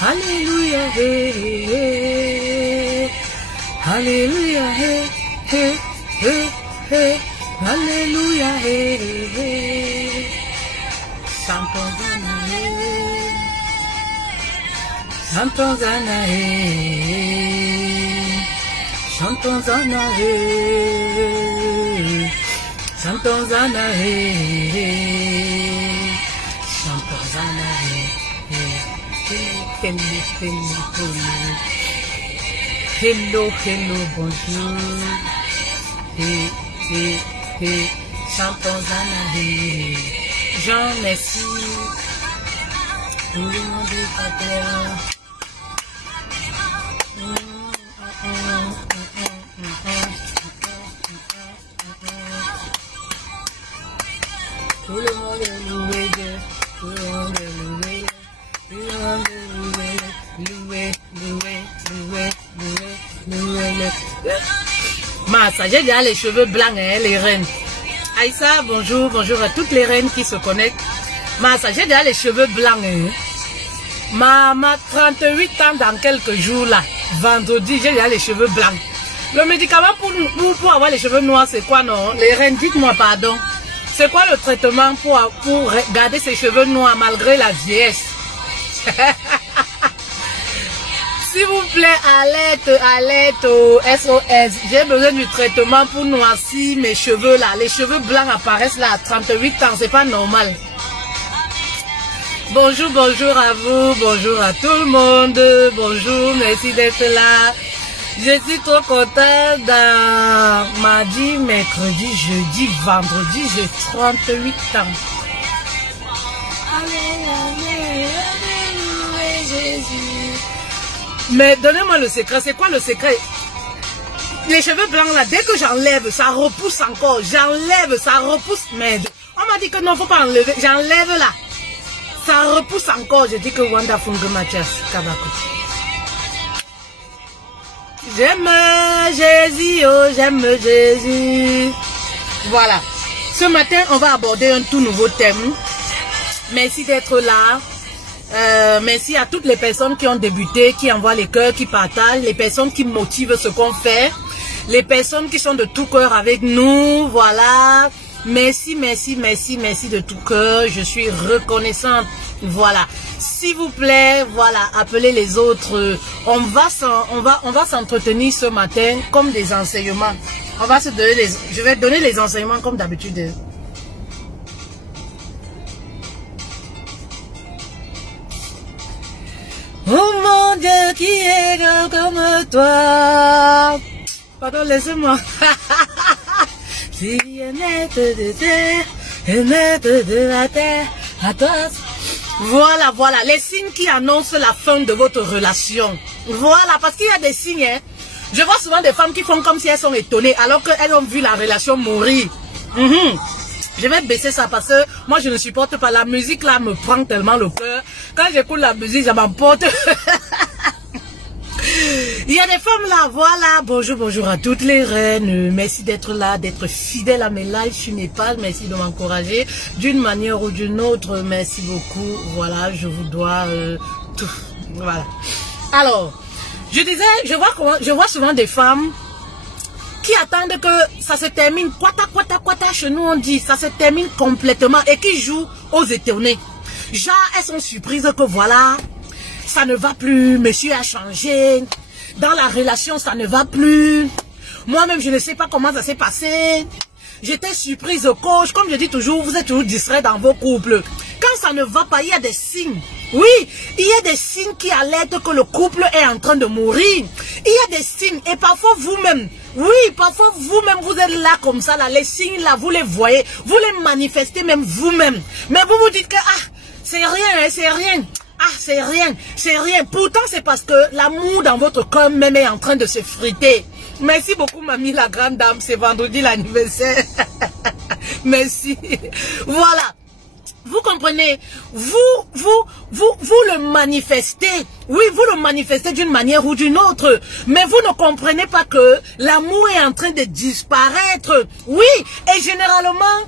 Alléluia, hey, hey. Alléluia, hey, hey, hey, hey. Alléluia, hey, hey. Chantons Anaï, chantons Anaï, chantons Anaï, chantons Anaï, chantons Anaï. Hello, hello, hello. Hello, hello, bonjour. Hey, hey, hey. Chantons Anaï. Jean, merci. Tout le monde est à terre. Tout le monde est loué, tout le monde est loué, tout le monde est loué, loué, loué, loué, loué, loué. Massa, j'ai déjà les cheveux blancs, hein, les reines. Aïssa, bonjour, bonjour à toutes les reines qui se connectent. Massa, j'ai déjà les cheveux blancs, hein. Ma 38 ans dans quelques jours là, vendredi, j'ai déjà les cheveux blancs. Le médicament pour avoir les cheveux noirs, c'est quoi, non? Les reines, dites-moi pardon. C'est quoi le traitement pour garder ses cheveux noirs malgré la vieillesse? S'il vous plaît, alerte, alerte au SOS. J'ai besoin du traitement pour noircir mes cheveux là. Les cheveux blancs apparaissent là à 38 ans, c'est pas normal. Bonjour, bonjour à vous, bonjour à tout le monde. Bonjour, merci d'être là. Je suis trop contente dans mardi, mercredi, jeudi, vendredi, j'ai 38 ans. Mais donnez-moi le secret, c'est quoi le secret? Les cheveux blancs là, dès que j'enlève, ça repousse encore. J'enlève, ça repousse. Mais on m'a dit que non, faut pas enlever. J'enlève là. Ça repousse encore. Je dis que Wanda Fungo Mathias Kabako. J'aime Jésus, oh j'aime Jésus. Voilà. Ce matin, on va aborder un tout nouveau thème. Merci d'être là. Merci à toutes les personnes qui ont débuté, qui envoient les cœurs, qui partagent, les personnes qui motivent ce qu'on fait, les personnes qui sont de tout cœur avec nous. Voilà. Merci, merci, merci, merci de tout cœur. Je suis reconnaissante. Voilà. S'il vous plaît, voilà, appelez les autres. On va s'entretenir ce matin comme des enseignements. On va se donner les, je vais donner les enseignements comme d'habitude. Oh mon Dieu, qui est grand comme toi? Pardon, laissez-moi. Si est maître de terre, et maître de la terre, à toi. Voilà, voilà, les signes qui annoncent la fin de votre relation. Voilà, parce qu'il y a des signes, hein. Je vois souvent des femmes qui font comme si elles sont étonnées, alors qu'elles ont vu la relation mourir. Je vais baisser ça parce que moi je ne supporte pas. La musique là me prend tellement le cœur. Quand j'écoute la musique, ça m'emporte. Il y a des femmes là, voilà. Bonjour, bonjour à toutes les reines. Merci d'être là, d'être fidèle à mes lives sur mes pages. Merci de m'encourager d'une manière ou d'une autre. Merci beaucoup. Voilà, je vous dois tout. Voilà. Alors, je disais, je vois souvent des femmes qui attendent que ça se termine, quata, chez nous on dit, ça se termine complètement et qui jouent aux étonnés. Genre, elles sont surprises que voilà, ça ne va plus, monsieur a changé, dans la relation ça ne va plus, moi-même je ne sais pas comment ça s'est passé, j'étais surprise au coach, comme je dis toujours, vous êtes toujours distrait dans vos couples. Quand ça ne va pas, il y a des signes. Oui, il y a des signes qui alertent que le couple est en train de mourir. Il y a des signes et parfois vous-même, oui, parfois vous-même vous êtes là comme ça, là, les signes là, vous les voyez, vous les manifestez même vous-même. Mais vous vous dites que, ah, c'est rien, hein, c'est rien. Ah, c'est rien, c'est rien. Pourtant, c'est parce que l'amour dans votre cœur même est en train de se friter. Merci beaucoup, mamie, la grande dame. C'est vendredi l'anniversaire. Merci. Voilà. Vous comprenez, vous le manifestez. Oui, vous le manifestez d'une manière ou d'une autre. Mais vous ne comprenez pas que l'amour est en train de disparaître. Oui, et généralement,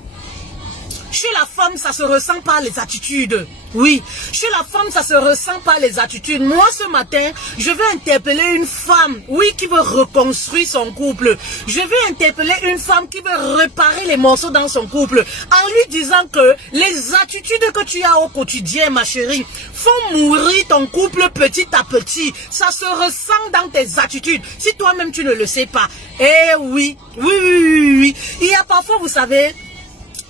chez la femme, ça se ressent par les attitudes. Oui, chez la femme, ça se ressent par les attitudes. Moi, ce matin, je vais interpeller une femme, oui, qui veut reconstruire son couple. Je vais interpeller une femme qui veut réparer les morceaux dans son couple, en lui disant que les attitudes que tu as au quotidien, ma chérie, font mourir ton couple petit à petit. Ça se ressent dans tes attitudes, si toi-même tu ne le sais pas. Eh oui, oui. Il y a parfois, vous savez,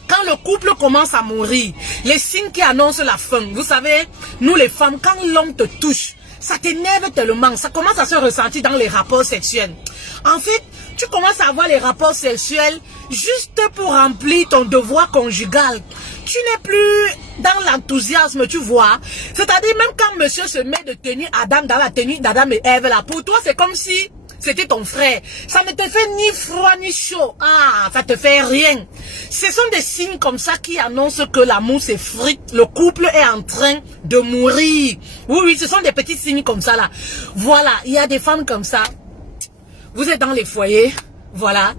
quand le couple commence à mourir, les signes qui annoncent la fin, vous savez, nous les femmes, quand l'homme te touche, ça t'énerve tellement, ça commence à se ressentir dans les rapports sexuels. En fait, tu commences à avoir les rapports sexuels juste pour remplir ton devoir conjugal. Tu n'es plus dans l'enthousiasme, tu vois. C'est-à-dire, même quand monsieur se met de tenue Adam dans la tenue d'Adam et Ève, là, pour toi, c'est comme si c'était ton frère. Ça ne te fait ni froid ni chaud. Ah, ça te fait rien. Ce sont des signes comme ça qui annoncent que l'amour s'effrite. Le couple est en train de mourir. Oui, ce sont des petits signes comme ça là. Voilà, il y a des femmes comme ça. Vous êtes dans les foyers. Voilà.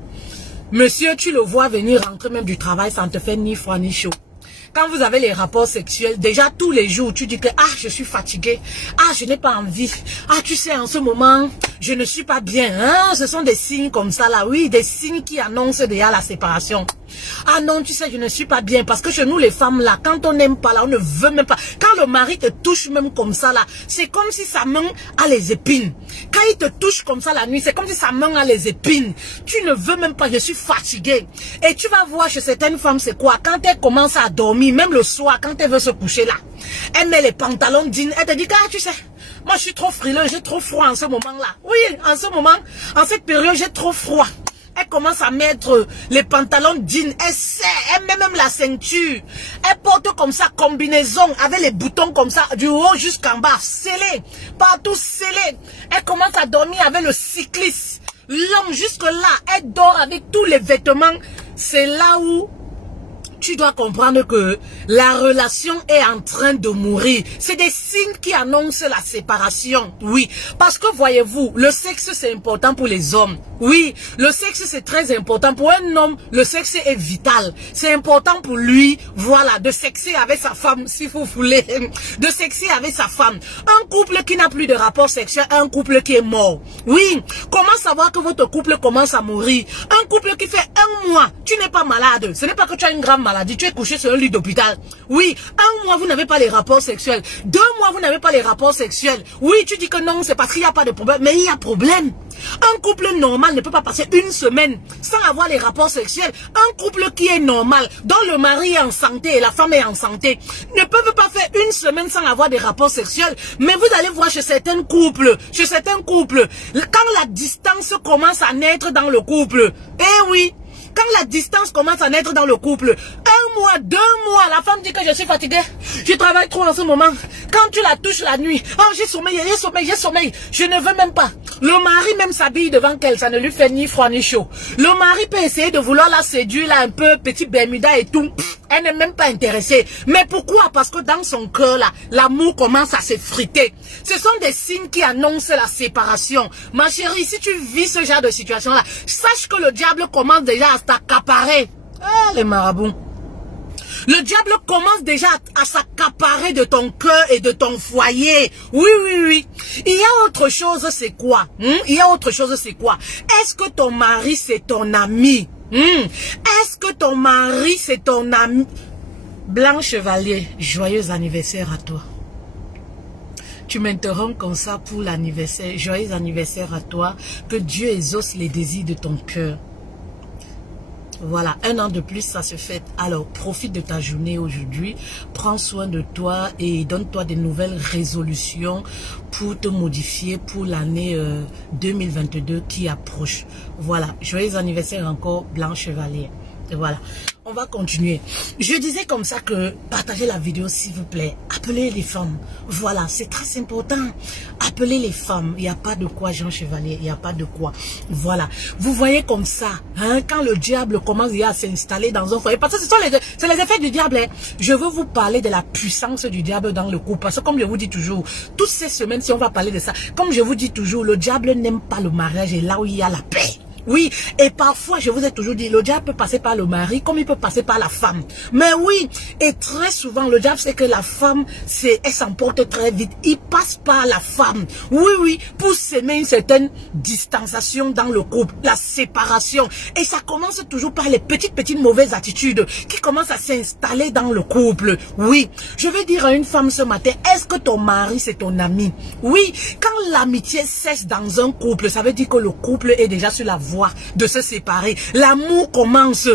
Monsieur, tu le vois venir rentrer même du travail, ça ne te fait ni froid ni chaud. Quand vous avez les rapports sexuels, déjà tous les jours, tu dis que ah, je suis fatiguée, ah, je n'ai pas envie, ah, tu sais, en ce moment, je ne suis pas bien. Hein? Ce sont des signes comme ça là, oui, des signes qui annoncent déjà la séparation. Ah non, tu sais, je ne suis pas bien, parce que chez nous les femmes là, quand on n'aime pas là, on ne veut même pas. Quand le mari te touche même comme ça là, c'est comme si sa main a les épines. Quand il te touche comme ça la nuit, c'est comme si sa main a les épines. Tu ne veux même pas, je suis fatiguée. Et tu vas voir chez certaines femmes, c'est quoi? Quand elles commencent à dormir, même le soir, quand elle veut se coucher là, elle met les pantalons jeans, elle te dit, ah, tu sais, moi je suis trop frileux, j'ai trop froid en ce moment-là. Oui, en ce moment, en cette période, j'ai trop froid. Elle commence à mettre les pantalons jeans, elle serre, elle met même la ceinture. Elle porte comme ça, combinaison, avec les boutons comme ça, du haut jusqu'en bas, scellés, partout scellés. Elle commence à dormir avec le cycliste. L'homme jusque là, elle dort avec tous les vêtements. C'est là où tu dois comprendre que la relation est en train de mourir. C'est des signes qui annoncent la séparation. Oui, parce que voyez-vous, le sexe c'est important pour les hommes. Oui, le sexe c'est très important. Pour un homme, le sexe est vital. C'est important pour lui, voilà, de sexer avec sa femme, si vous voulez. De sexer avec sa femme. Un couple qui n'a plus de rapport sexuel, un couple qui est mort. Oui, comment savoir que votre couple commence à mourir? Un couple qui fait 1 mois, tu n'es pas malade. Ce n'est pas que tu as une grande maladie, tu es couché sur un lit d'hôpital. Oui, 1 mois, vous n'avez pas les rapports sexuels. 2 mois, vous n'avez pas les rapports sexuels. Oui, tu dis que non, c'est parce qu'il n'y a pas de problème. Mais il y a problème. Un couple normal ne peut pas passer 1 semaine sans avoir les rapports sexuels. Un couple qui est normal, dont le mari est en santé et la femme est en santé, ne peuvent pas faire 1 semaine sans avoir des rapports sexuels. Mais vous allez voir chez certains couples, quand la distance commence à naître dans le couple, eh oui, quand la distance commence à naître dans le couple, 1 mois, 2 mois, la femme dit que je suis fatiguée, je travaille trop en ce moment. Quand tu la touches la nuit, oh j'ai sommeil, je ne veux même pas. Le mari même s'habille devant elle, ça ne lui fait ni froid ni chaud. Le mari peut essayer de vouloir la séduire là un peu, petit Bermuda et tout. Elle n'est même pas intéressée. Mais pourquoi? Parce que dans son cœur là, l'amour commence à s'effriter. Ce sont des signes qui annoncent la séparation. Ma chérie, si tu vis ce genre de situation là, sache que le diable commence déjà à t'accaparer. Ah, les marabouts. Le diable commence déjà à s'accaparer de ton cœur et de ton foyer. Oui, oui, oui. Il y a autre chose, c'est quoi? Il y a autre chose, c'est quoi? Est-ce que ton mari, c'est ton ami? Est-ce que ton mari, c'est ton ami? Blanc Chevalier, joyeux anniversaire à toi. Tu m'interromps comme ça pour l'anniversaire. Joyeux anniversaire à toi. Que Dieu exauce les désirs de ton cœur. Voilà, 1 an de plus, ça se fait. Alors, profite de ta journée aujourd'hui. Prends soin de toi et donne-toi des nouvelles résolutions pour te modifier pour l'année 2022 qui approche. Voilà, joyeux anniversaire encore, Blanc Chevalier. Et voilà, on va continuer. Je disais comme ça que partagez la vidéo s'il vous plaît. Appelez les femmes. Voilà, c'est très important. Appelez les femmes. Il n'y a pas de quoi, Jean Chevalier. Il n'y a pas de quoi. Voilà. Vous voyez comme ça, hein, quand le diable commence à s'installer dans un foyer. Parce que c'est les effets du diable. Hein. Je veux vous parler de la puissance du diable dans le couple. Parce que comme je vous dis toujours, toutes ces semaines, si on va parler de ça, comme je vous dis toujours, le diable n'aime pas le mariage et là où il y a la paix. Oui, et parfois, je vous ai toujours dit, le diable peut passer par le mari comme il peut passer par la femme. Mais oui, et très souvent, le diable sait que la femme, elle s'emporte très vite. Il passe par la femme. Oui, oui, pour s'aimer une certaine distanciation dans le couple, la séparation. Et ça commence toujours par les petites mauvaises attitudes qui commencent à s'installer dans le couple. Oui, je vais dire à une femme ce matin, est-ce que ton mari, c'est ton ami? Oui, quand l'amitié cesse dans un couple, ça veut dire que le couple est déjà sur la voie de se séparer. L'amour commence.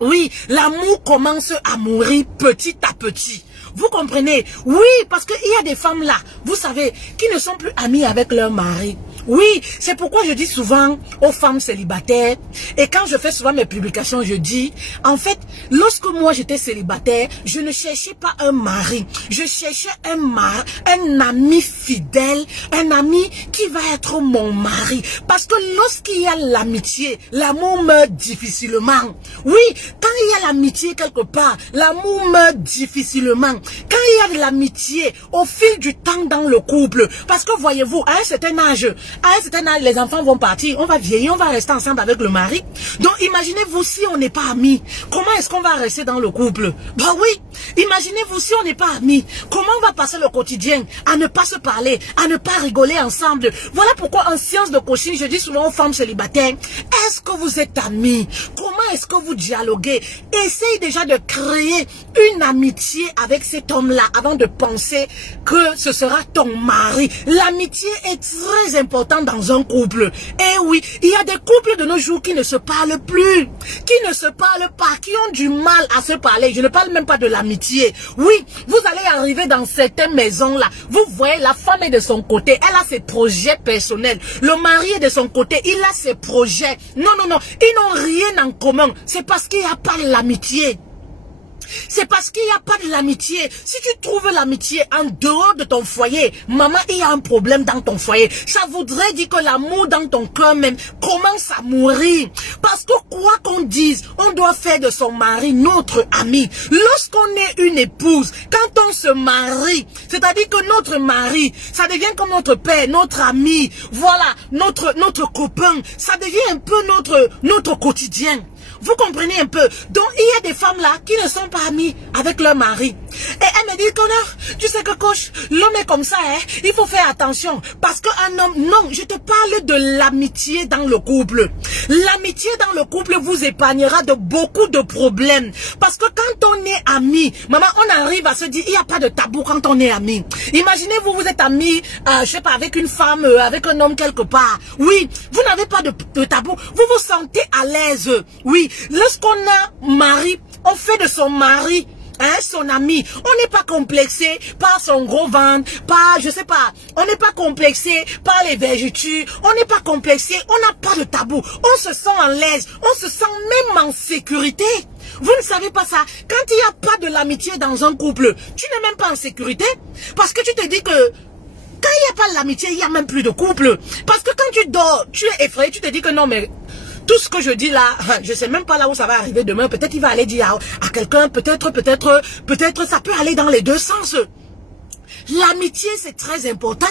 Oui, l'amour commence à mourir petit à petit. Vous comprenez? Oui, parce qu'il y a des femmes là, vous savez, qui ne sont plus amies avec leur mari. Oui, c'est pourquoi je dis souvent aux femmes célibataires, et quand je fais souvent mes publications, je dis, en fait, lorsque moi j'étais célibataire, je ne cherchais pas un mari, je cherchais un ami fidèle, un ami qui va être mon mari. Parce que lorsqu'il y a l'amitié, l'amour meurt difficilement. Oui, quand il y a l'amitié quelque part, l'amour meurt difficilement. Quand il y a de l'amitié au fil du temps dans le couple, parce que voyez-vous, à un certain âge, les enfants vont partir, on va vieillir, on va rester ensemble avec le mari. Donc imaginez-vous si on n'est pas amis, comment est-ce qu'on va rester dans le couple? Ben oui, imaginez-vous si on n'est pas amis, comment on va passer le quotidien à ne pas se parler, à ne pas rigoler ensemble? Voilà pourquoi en séance de coaching, je dis souvent aux femmes célibataires, est-ce que vous êtes amis? Comment est-ce que vous dialoguez? Essaye déjà de créer une amitié avec cet homme-là avant de penser que ce sera ton mari. L'amitié est très importante dans un couple. Et oui, il y a des couples de nos jours qui ne se parlent plus, qui ne se parlent pas, qui ont du mal à se parler. Je ne parle même pas de l'amitié. Oui, vous allez arriver dans certaines maisons-là. Vous voyez, la femme est de son côté, elle a ses projets personnels. Le mari est de son côté, il a ses projets. Non, non, non, ils n'ont rien en commun. C'est parce qu'il n'y a pas de l'amitié. C'est parce qu'il n'y a pas de l'amitié. Si tu trouves l'amitié en dehors de ton foyer, maman, il y a un problème dans ton foyer. Ça voudrait dire que l'amour dans ton cœur même commence à mourir. Parce que quoi qu'on dise, on doit faire de son mari notre ami. Lorsqu'on est une épouse, quand on se marie, c'est-à-dire que notre mari, ça devient comme notre père, notre ami, voilà, notre copain. Ça devient un peu notre quotidien. Vous comprenez un peu? Donc, il y a des femmes là qui ne sont pas amies avec leur mari. Et elle me dit que non, tu sais que coach, l'homme est comme ça, hein, il faut faire attention. Parce qu'un homme, non, je te parle de l'amitié dans le couple. L'amitié dans le couple vous épargnera de beaucoup de problèmes. Parce que quand on est amis, maman, on arrive à se dire, il n'y a pas de tabou quand on est amis. Imaginez-vous, vous êtes amis, je sais pas, avec une femme, avec un homme quelque part. Oui, vous n'avez pas de tabou. Vous vous sentez à l'aise. Oui. Lorsqu'on a mari, on fait de son mari son ami. On n'est pas complexé par son gros ventre, par, je sais pas, on n'est pas complexé par les vergetures, on n'est pas complexé, on n'a pas de tabou. On se sent à l'aise, on se sent même en sécurité. Vous ne savez pas ça. Quand il n'y a pas de l'amitié dans un couple, tu n'es même pas en sécurité. Parce que tu te dis que quand il n'y a pas de l'amitié, il n'y a même plus de couple. Parce que quand tu dors, tu es effrayé, tu te dis que non mais... Tout ce que je dis là, je sais même pas là où ça va arriver demain. Peut-être il va aller dire à quelqu'un, peut-être ça peut aller dans les deux sens. L'amitié, c'est très important.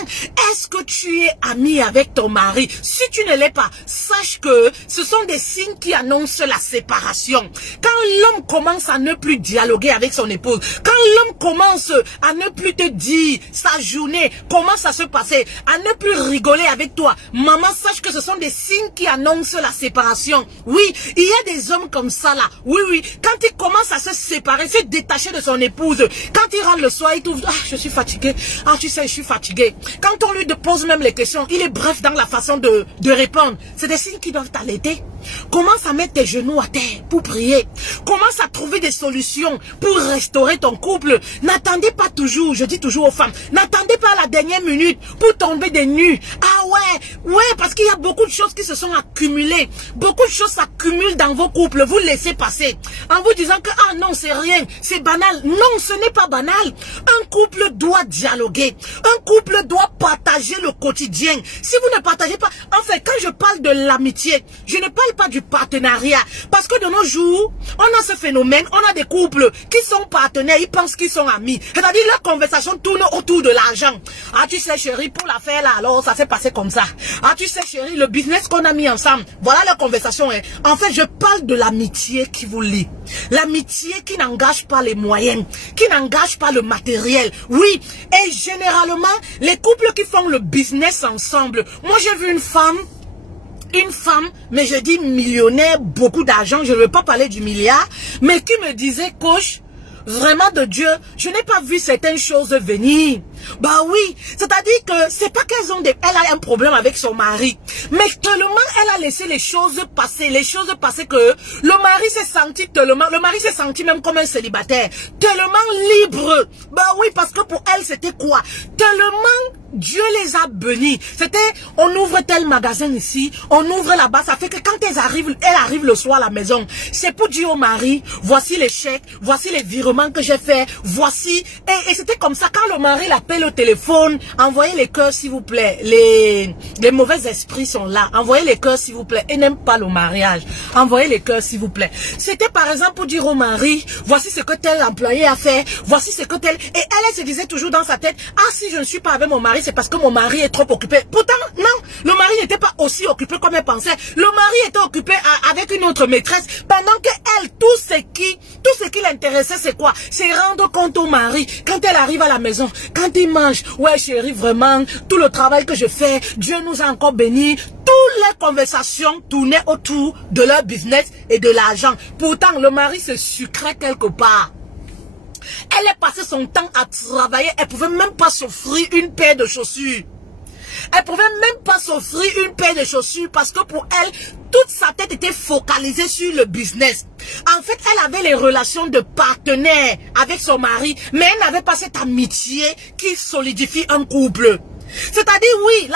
Est-ce que tu es ami avec ton mari? Si tu ne l'es pas, sache que ce sont des signes qui annoncent la séparation. Quand l'homme commence à ne plus dialoguer avec son épouse, quand l'homme commence à ne plus te dire sa journée, comment ça se passait, à ne plus rigoler avec toi, maman, sache que ce sont des signes qui annoncent la séparation. Oui, il y a des hommes comme ça là. Oui, oui. Quand il commence à se séparer, se détacher de son épouse, quand il rentre le soir, il trouve, ah, je suis fatigué. Ah, tu sais, je suis fatigué. Quand on lui pose même les questions, il est bref dans la façon de répondre. C'est des signes qui doivent t'alerter. Commence à mettre tes genoux à terre pour prier. Commence à trouver des solutions pour restaurer ton couple. N'attendez pas toujours, je dis toujours aux femmes, n'attendez pas à la dernière minute pour tomber des nues. Ah ouais, parce qu'il y a beaucoup de choses qui se sont accumulées. Beaucoup de choses s'accumulent dans vos couples. Vous laissez passer en vous disant que ah non, c'est rien, c'est banal. Non, ce n'est pas banal. Un couple doit dialoguer. Un couple doit partager le quotidien. Si vous ne partagez pas, en fait, quand je parle de l'amitié, je ne parle pas du partenariat. Parce que de nos jours, on a ce phénomène, on a des couples qui sont partenaires, ils pensent qu'ils sont amis. C'est-à-dire leur conversation tourne autour de l'argent. Ah, tu sais, chérie, pour la faire là, alors ça s'est passé comme ça. Ah, tu sais, chérie, le business qu'on a mis ensemble. Voilà la conversation. Hein. En fait, je parle de l'amitié qui vous lie. L'amitié qui n'engage pas les moyens, qui n'engage pas le matériel. Oui, et généralement, les couples qui font le business ensemble. Moi, j'ai vu une femme, mais je dis millionnaire, beaucoup d'argent, je ne veux pas parler du milliard, mais qui me disait, coach, vraiment de Dieu, je n'ai pas vu certaines choses venir. Bah oui, c'est-à-dire que c'est pas qu'elles ont elle a un problème avec son mari, mais tellement elle a laissé les choses passer que le mari s'est senti même comme un célibataire, tellement libre. Bah oui, parce que pour elle c'était quoi? Tellement Dieu les a bénis. C'était, on ouvre tel magasin ici, on ouvre là-bas, ça fait que quand elle arrive le soir à la maison, c'est pour dire au mari, voici les chèques, voici les virements que j'ai fait, voici, et c'était comme ça, quand le mari l'appelle au téléphone, envoyez les cœurs s'il vous plaît, les mauvais esprits sont là, envoyez les cœurs s'il vous plaît, et n'aime pas le mariage, envoyez les cœurs s'il vous plaît. C'était par exemple pour dire au mari, voici ce que tel employé a fait, voici ce que tel, et elle se disait toujours dans sa tête, ah si je ne suis pas avec mon mari, c'est parce que mon mari est trop occupé. Pourtant, non, le mari n'était pas aussi occupé comme elle pensait. Le mari était occupé avec une autre maîtresse, pendant que elle, tout ce qui l'intéressait, c'est quoi? C'est rendre compte au mari. Quand elle arrive à la maison, quand il mange, ouais chérie, vraiment, tout le travail que je fais, Dieu nous a encore bénis. Toutes les conversations tournaient autour de leur business et de l'argent. Pourtant, le mari se sucrait quelque part. Elle est passé son temps à travailler. Elle pouvait même pas s'offrir une paire de chaussures. Elle pouvait même pas s'offrir une paire de chaussures parce que pour elle, toute sa tête était focalisée sur le business. En fait, elle avait les relations de partenaire avec son mari, mais elle n'avait pas cette amitié qui solidifie un couple. C'est-à-dire, oui,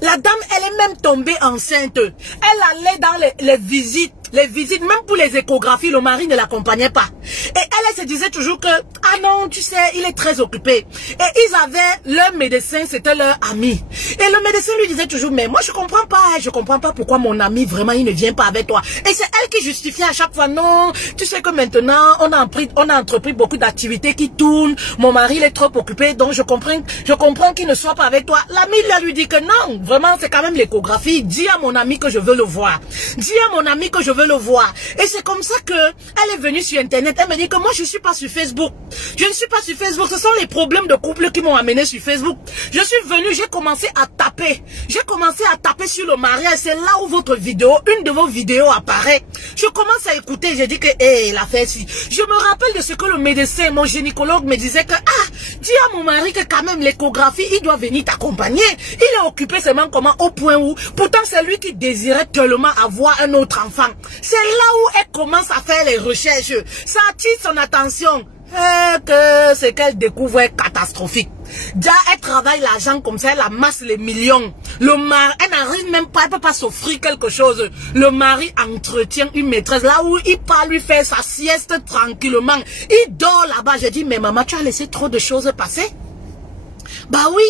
la dame, elle est même tombée enceinte. Elle allait dans les visites, même pour les échographies, le mari ne l'accompagnait pas. Et elle se disait toujours que, ah non, tu sais, il est très occupé. Et ils avaient, leur médecin, c'était leur ami. Et le médecin lui disait toujours, mais moi je comprends pas pourquoi mon ami, vraiment, il ne vient pas avec toi. Et c'est elle qui justifiait à chaque fois, non, tu sais que maintenant, on a entrepris beaucoup d'activités qui tournent, mon mari, il est trop occupé, donc je comprends qu'il ne soit pas avec toi. L'ami lui dit que non, vraiment, c'est quand même l'échographie. Dis à mon ami que je veux le voir. Dis à mon ami que je veux le voir. Et c'est comme ça que elle est venue sur Internet. Elle me dit que moi, je ne suis pas sur Facebook. Je ne suis pas sur Facebook. Ce sont les problèmes de couple qui m'ont amené sur Facebook. Je suis venue, j'ai commencé à taper. J'ai commencé à taper sur le mariage. C'est là où votre vidéo, une de vos vidéos apparaît. Je commence à écouter. J'ai dit que, hé, la fête, si. Je me rappelle de ce que le médecin, mon gynécologue me disait que, ah, dis à mon mari que quand même l'échographie, il doit venir t'accompagner. Il est occupé seulement comment, au point où, pourtant c'est lui qui désirait tellement avoir un autre enfant. C'est là où elle commence à faire les recherches. Ça attire son attention. Que ce qu'elle découvre est catastrophique. Déjà, elle travaille l'argent comme ça, elle amasse les millions. Le mari, elle n'arrive même pas, elle peut pas s'offrir quelque chose. Le mari entretient une maîtresse là où il part lui faire sa sieste tranquillement. Il dort là-bas. Je dis, mais maman, tu as laissé trop de choses passer? Bah oui.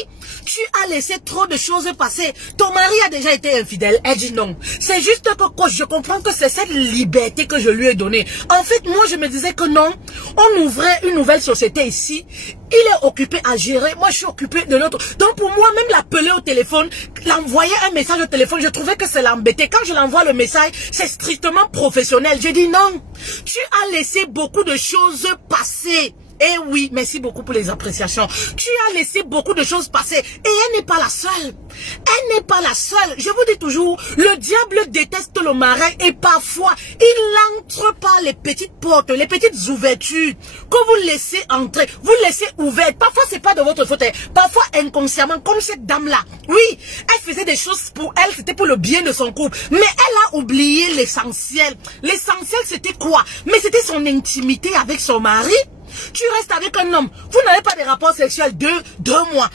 Tu as laissé trop de choses passer. Ton mari a déjà été infidèle. Elle dit non. C'est juste que je comprends que c'est cette liberté que je lui ai donnée. En fait, moi, je me disais que non. On ouvrait une nouvelle société ici. Il est occupé à gérer. Moi, je suis occupé de l'autre. Donc, pour moi, même l'appeler au téléphone, l'envoyer un message au téléphone, je trouvais que c'est l'embêter. Quand je l'envoie le message, c'est strictement professionnel. J'ai dit non. Tu as laissé beaucoup de choses passer. Eh oui, merci beaucoup pour les appréciations. Tu as laissé beaucoup de choses passer. Et elle n'est pas la seule. Elle n'est pas la seule. Je vous dis toujours, le diable déteste le marin et parfois, il entre par les petites portes, les petites ouvertures que vous laissez entrer. Vous laissez ouvertes. Parfois, c'est pas de votre faute. Parfois, inconsciemment, comme cette dame-là. Oui, elle faisait des choses pour elle, c'était pour le bien de son couple. Mais elle a oublié l'essentiel. L'essentiel, c'était quoi? Mais c'était son intimité avec son mari. Tu restes avec un homme, vous n'avez pas de rapports sexuels 2 mois,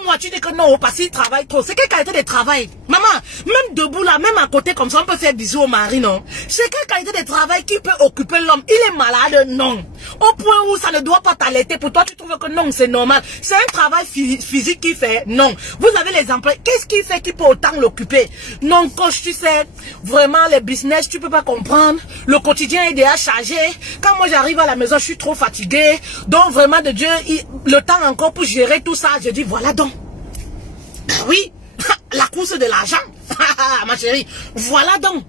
1 mois, tu dis que non, parce qu'il travaille trop. C'est quelle qualité de travail? Maman, même debout là, même à côté comme ça, on peut faire bisous au mari, non? C'est quelle qualité de travail qui peut occuper l'homme? Il est malade, non. Au point où ça ne doit pas t'allaiter, pour toi tu trouves que non, c'est normal. C'est un travail physique qui fait, non. Vous avez les emplois, qu'est-ce qui fait qui peut autant l'occuper? Non, coach, tu sais, vraiment les business, tu peux pas comprendre. Le quotidien est déjà chargé. Quand moi j'arrive à la maison, je suis trop fatiguée. travailler. Donc vraiment de Dieu, le temps encore pour gérer tout ça. Je dis voilà donc. Oui, la course de l'argent. Ma chérie, voilà donc.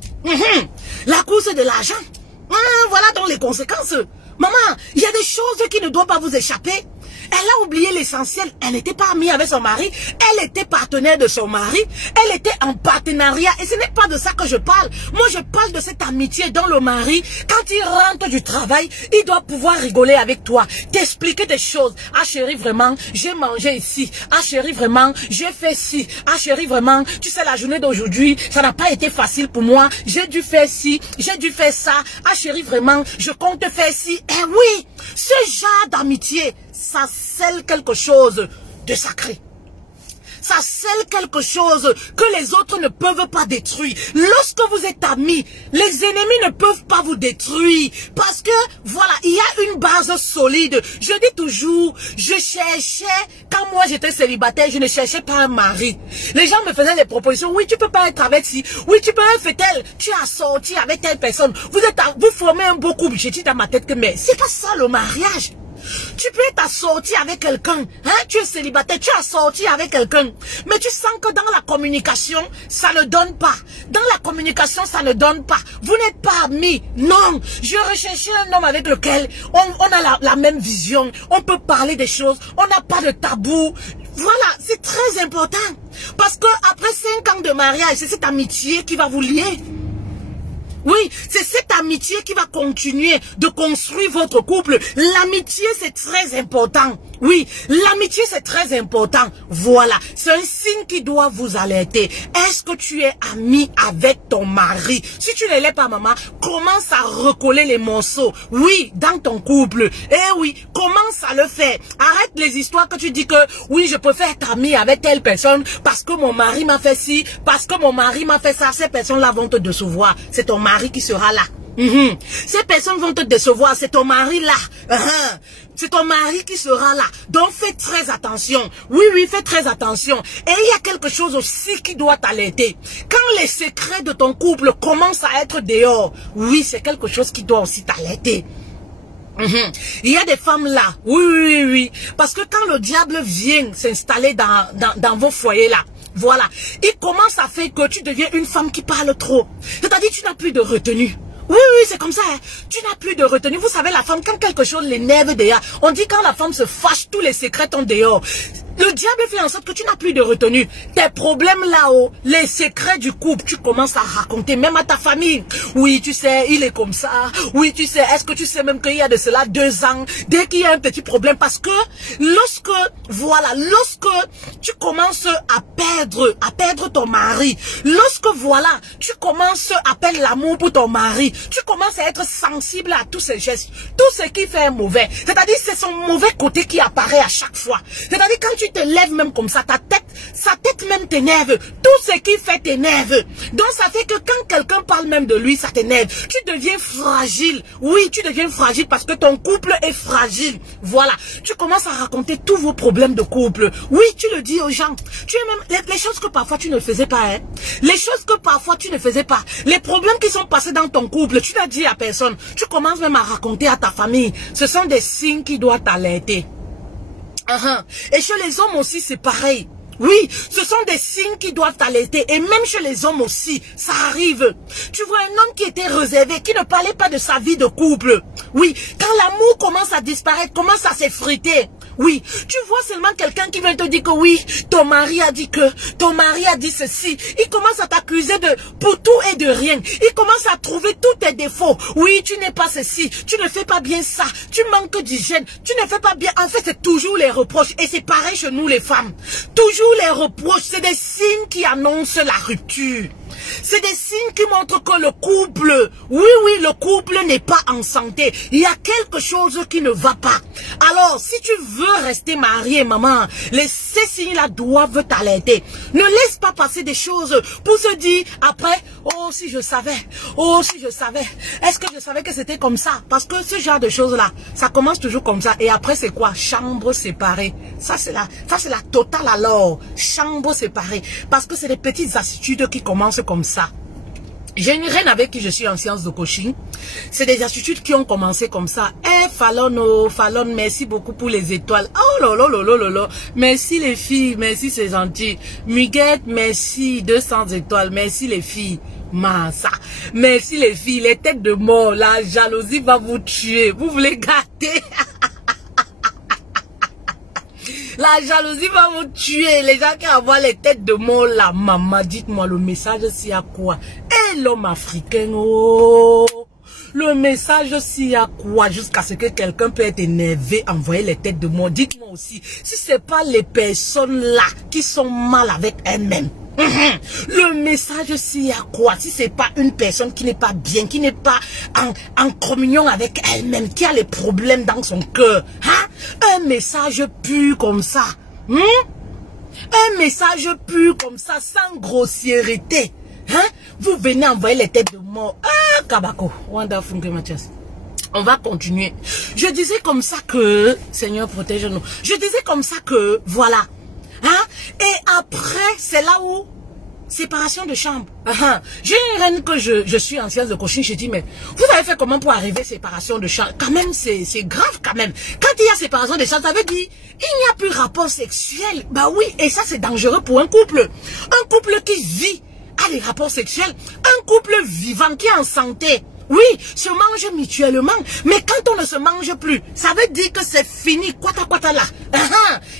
La course de l'argent. Voilà donc les conséquences. Maman, il y a des choses qui ne doivent pas vous échapper. Elle a oublié l'essentiel. Elle n'était pas amie avec son mari. Elle était partenaire de son mari. Elle était en partenariat. Et ce n'est pas de ça que je parle. Moi, je parle de cette amitié dont le mari, quand il rentre du travail, il doit pouvoir rigoler avec toi. T'expliquer des choses. Ah chérie, vraiment, j'ai mangé ici. Ah chérie, vraiment, j'ai fait ci. Ah chérie, vraiment, tu sais, la journée d'aujourd'hui, ça n'a pas été facile pour moi. J'ai dû faire ci. J'ai dû faire ça. Ah chérie, vraiment, je compte faire ci. Eh oui, ce genre d'amitié, ça scelle quelque chose de sacré. Ça scelle quelque chose que les autres ne peuvent pas détruire. Lorsque vous êtes amis, les ennemis ne peuvent pas vous détruire. Parce que, voilà, il y a une base solide. Je dis toujours, je cherchais, quand moi j'étais célibataire, je ne cherchais pas un mari. Les gens me faisaient des propositions. Oui, tu peux pas être avec ci. Oui, tu peux être tel. Tu as sorti avec telle personne. Vous formez un beau couple. J'ai dit dans ma tête que, mais c'est pas ça le mariage. Tu peux être assorti avec quelqu'un, hein? Tu es célibataire, tu es assorti avec quelqu'un, mais tu sens que dans la communication, ça ne donne pas. Dans la communication, ça ne donne pas. Vous n'êtes pas amis. Non, je recherchais un homme avec lequel on a la même vision. On peut parler des choses. On n'a pas de tabou. Voilà, c'est très important. Parce que après 5 ans de mariage, c'est cette amitié qui va vous lier. Oui, c'est cette amitié qui va continuer de construire votre couple. L'amitié, c'est très important. Oui, l'amitié, c'est très important. Voilà, c'est un signe qui doit vous alerter. Est-ce que tu es ami avec ton mari? Si tu ne l'es pas, maman, commence à recoller les morceaux. Oui, dans ton couple. Eh oui, commence à le faire. Arrête les histoires que tu dis que, oui, je préfère être ami avec telle personne parce que mon mari m'a fait ci, parce que mon mari m'a fait ça. Ces personnes-là vont te décevoir. C'est ton mari qui sera là. Ces personnes vont te décevoir. C'est ton mari là. C'est ton mari qui sera là. Donc fais très attention. Oui, oui, fais très attention. Et il y a quelque chose aussi qui doit t'alerter. Quand les secrets de ton couple commencent à être dehors, oui, c'est quelque chose qui doit aussi t'alerter. Il y a des femmes là. Oui, oui, oui. Parce que quand le diable vient s'installer dans vos foyers là, voilà, il commence à faire que tu deviens une femme qui parle trop. C'est-à-dire tu n'as plus de retenue. Oui, oui, c'est comme ça. Hein. Tu n'as plus de retenue. Vous savez, la femme, quand quelque chose l'énerve dehors, on dit quand la femme se fâche, tous les secrets sont dehors. Le diable fait en sorte que tu n'as plus de retenue. Tes problèmes là-haut, les secrets du couple, tu commences à raconter même à ta famille. Oui, tu sais, il est comme ça. Oui, tu sais, est-ce que tu sais même qu'il y a de cela 2 ans, dès qu'il y a un petit problème, parce que lorsque, voilà, lorsque tu commences à perdre ton mari, lorsque, voilà, tu commences à perdre l'amour pour ton mari, tu commences à être sensible à tous ces gestes, tout ce qui fait mauvais. C'est-à-dire, c'est son mauvais côté qui apparaît à chaque fois. C'est-à-dire, quand tu te lèves même comme ça, sa tête même t'énerve. Tout ce qui fait t'énerve. Donc ça fait que quand quelqu'un parle même de lui, ça t'énerve. Tu deviens fragile. Oui, tu deviens fragile parce que ton couple est fragile. Voilà. Tu commences à raconter tous vos problèmes de couple. Oui, tu le dis aux gens. Tu es même les choses que parfois tu ne faisais pas. Hein? Les choses que parfois tu ne faisais pas. Les problèmes qui sont passés dans ton couple, tu n'as dit à personne. Tu commences même à raconter à ta famille. Ce sont des signes qui doivent t'alerter. Et chez les hommes aussi, c'est pareil. Oui, ce sont des signes qui doivent t'alerter. Et même chez les hommes aussi, ça arrive. Tu vois un homme qui était réservé, qui ne parlait pas de sa vie de couple. Oui, quand l'amour commence à disparaître, commence à s'effriter. Oui, tu vois seulement quelqu'un qui vient te dire que oui, ton mari a dit que, ton mari a dit ceci. Il commence à t'accuser de pour tout et de rien. Il commence à trouver tous tes défauts. Oui, tu n'es pas ceci, tu ne fais pas bien ça, tu manques d'hygiène, tu ne fais pas bien. En fait, c'est toujours les reproches. Et c'est pareil chez nous les femmes. Toujours les reproches, c'est des signes qui annoncent la rupture. C'est des signes qui montrent que le couple, oui, le couple n'est pas en santé. Il y a quelque chose qui ne va pas. Alors, si tu veux rester marié, maman, ces signes-là doivent t'alerter. Ne laisse pas passer des choses pour se dire après, oh, si je savais, est-ce que je savais que c'était comme ça? Parce que ce genre de choses-là, ça commence toujours comme ça. Et après, c'est quoi? Chambre séparée. Ça, c'est la totale alors. Chambre séparée. Parce que c'est des petites attitudes qui commencent comme ça. J'ai une reine avec qui je suis en séance de coaching. C'est des attitudes qui ont commencé comme ça. Eh, Fallon, oh, Fallon, merci beaucoup pour les étoiles. Oh là là là là là là. Merci les filles, merci, c'est gentil. Muguette, merci, 200 étoiles. Merci les filles. Massa. Merci les filles, les têtes de mort. La jalousie va vous tuer. Vous voulez gâter. La jalousie va vous tuer. Les gens qui envoient les têtes de mort, la maman, dites-moi le message, c'est à quoi? Et l'homme africain, oh, le message, c'est à quoi? Jusqu'à ce que quelqu'un peut être énervé, envoyer les têtes de mort. Dites-moi aussi, si c'est pas les personnes là qui sont mal avec elles-mêmes. Le message, c'est à quoi? Si c'est pas une personne qui n'est pas bien, qui n'est pas en communion avec elle-même, qui a les problèmes dans son cœur, hein? Un message pur comme ça, un message pur comme ça, sans grossièreté, hein? Vous venez envoyer les têtes de mort. Ah, Kabako, wonderful, Mathias. On va continuer. Je disais comme ça que, Seigneur, protège-nous. Je disais comme ça que, voilà. Hein? Et après, c'est là où séparation de chambre. J'ai une reine que je suis en séance de coaching. Je dis, mais vous avez fait comment pour arriver à séparation de chambre? Quand même, c'est grave quand même. Quand il y a séparation de chambre, ça veut dire il n'y a plus rapport sexuel. Bah oui, et ça c'est dangereux pour un couple. Un couple qui vit a des rapports sexuels. Un couple vivant qui est en santé. Oui, se mange mutuellement, mais quand on ne se mange plus, ça veut dire que c'est fini, quoi là.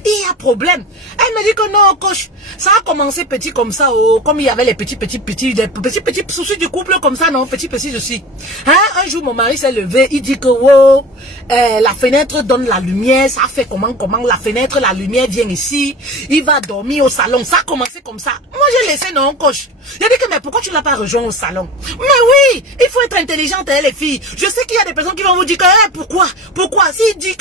Il y a problème. Elle me dit que non, coach, ça a commencé petit comme ça, oh, comme il y avait les petits soucis du couple comme ça, non, petit soucis. Un jour, mon mari s'est levé, il dit que, oh, la fenêtre donne la lumière, ça fait comment, la fenêtre, la lumière vient ici, il va dormir au salon, ça a commencé comme ça. Moi, j'ai laissé, non, coach. J'ai dit que, mais pourquoi tu l'as pas rejoint au salon? Mais oui, il faut être intelligente, les filles. Je sais qu'il y a des personnes qui vont vous dire que, pourquoi? S'il dit